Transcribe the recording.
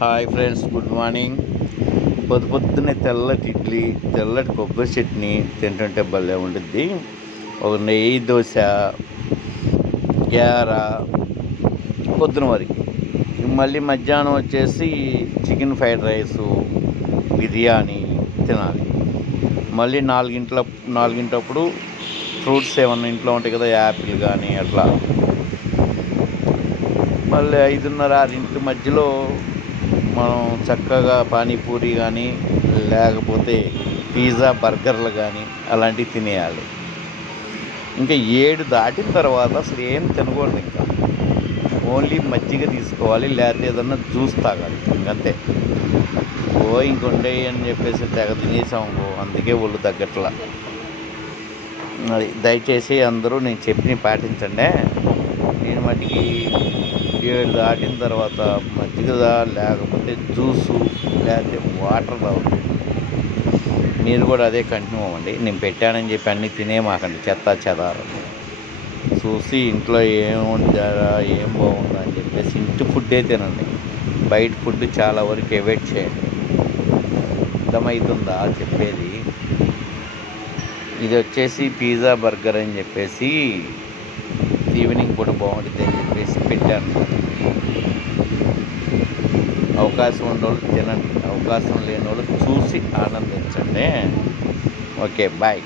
Hi friends, good morning. పొద్దున్నే తెల్లటి ఇడ్లీ, తెల్లటి కొబ్బరి చట్నీ తింటుంటే భలే ఉండిద్ది. ఒక నెయ్యి దోశ, గార పొద్దున వరకు. మళ్ళీ మధ్యాహ్నం వచ్చేసి చికెన్ ఫ్రైడ్ రైసు, బిర్యానీ తినాలి. మళ్ళీ నాలుగింటప్పుడు ఫ్రూట్స్ ఏమన్నా ఇంట్లో ఉంటాయి కదా, యాపిల్ కానీ అట్లా. మళ్ళీ 5:30, 6 మధ్యలో మనం చక్కగా పానీపూరి కానీ లేకపోతే పిజ్జా, బర్గర్లు కానీ అలాంటివి తినేయాలి. ఇంకా 7 దాటిన తర్వాత అసలు ఏం తినకూడదు. ఇంకా ఓన్లీ మజ్జిగ తీసుకోవాలి, లేకపోతే ఏదన్నా జ్యూస్ తాగాలి. ఇంకంతే. ఇంకొండయి అని చెప్పేసి తెగ తినేసాము, అందుకే ఒళ్ళు తగ్గట్లా. అది దయచేసి అందరూ నేను చెప్పినవి పాటించండి. నేను మట్టికి 7 దాటిన తర్వాత మజ్జిగ లేకపోతే జ్యూసు లేకపోతే వాటర్ తాగుతాను. మీరు కూడా అదే కంటిన్యూ అవ్వండి. నేను పెట్టానని చెప్పి అన్నీ తినేమాకండి, చెత్త చెదారం. చూసి ఇంట్లో ఏం వండారా, ఏం బాగుందా అని చెప్పేసి ఇంటి ఫుడ్డే తినండి. బయట ఫుడ్ చాలా వరకు అవాయిడ్ చేయండి. అర్థమవుతుందా చెప్పేది? ఇది వచ్చేసి పిజ్జా, బర్గర్ అని చెప్పేసి ఈవినింగ్ పూట బాగుంటుంది అని చెప్పేసి పెట్టాను. అవకాశం ఉన్నోళ్ళు తినండి, అవకాశం లేని వాళ్ళు చూసి ఆనందించండి. Okay, bye.